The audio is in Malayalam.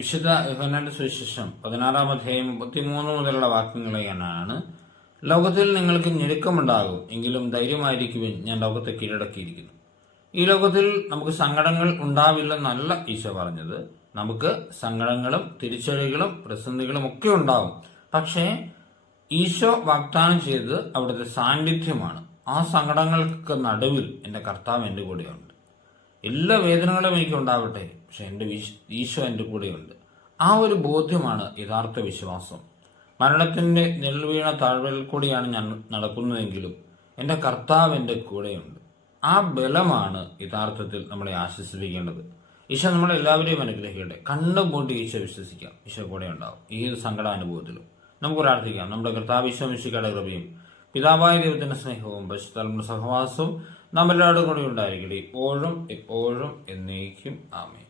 വിശുദ്ധ യോഹന്നാന്റെ സുവിശേഷം 16-ാം അധ്യായം 33 മുതലുള്ള വാക്യങ്ങളെയാണ്. ലോകത്തിൽ നിങ്ങൾക്ക് ഞെരുക്കമുണ്ടാകും, എങ്കിലും ധൈര്യമായിരിക്കുവിൻ, ഞാൻ ലോകത്തെ കീഴടക്കിയിരിക്കുന്നു. ഈ ലോകത്തിൽ നമുക്ക് സങ്കടങ്ങൾ ഉണ്ടാവില്ലെന്നല്ല ഈശോ പറഞ്ഞത്. നമുക്ക് സങ്കടങ്ങളും തിരിച്ചടികളും പ്രതിസന്ധികളും ഒക്കെ ഉണ്ടാവും. പക്ഷേ ഈശോ വാഗ്ദാനം ചെയ്തത് അവിടുത്തെ സാന്നിധ്യമാണ്. ആ സങ്കടങ്ങൾക്ക് നടുവിൽ എൻ്റെ കർത്താവ് എൻ്റെ കൂടെയുണ്ട്. എല്ലാ വേദനകളും എനിക്ക് ഉണ്ടാവട്ടെ, പക്ഷെ എൻ്റെ ഈശോ എൻ്റെ കൂടെയുണ്ട്. ആ ഒരു ബോധ്യമാണ് യഥാർത്ഥ വിശ്വാസം. മരണത്തിൻ്റെ നെൽവീണ താഴ്വരയിൽ കൂടിയാണ് ഞാൻ നടക്കുന്നതെങ്കിലും എൻ്റെ കർത്താവ് എൻ്റെ കൂടെയുണ്ട്. ആ ബലമാണ് യഥാർത്ഥത്തിൽ നമ്മളെ ആശ്വസിപ്പിക്കേണ്ടത്. ഈശോ നമ്മളെല്ലാവരെയും അനുഗ്രഹിക്കട്ടെ. കണ്ണുപൂട്ടി ഈശോ വിശ്വസിക്കാം, ഈശോ കൂടെ ഉണ്ടാവും ഏത് സങ്കടാനുഭവത്തിലും. നമുക്ക് പ്രാർത്ഥിക്കാം. നമ്മുടെ കർത്താവ് ഈശോ മിശിഹായുടെ കൃപയും പിതാവായ ദൈവത്തിന്റെ സ്നേഹവും പരിശുദ്ധാത്മാവിന്റെ സഹവാസവും നാം എല്ലാവരും കൂടി ഉണ്ടായിരിക്കട്ടെ, ഇപ്പോഴും എപ്പോഴും എന്നേക്കും. ആമേൻ.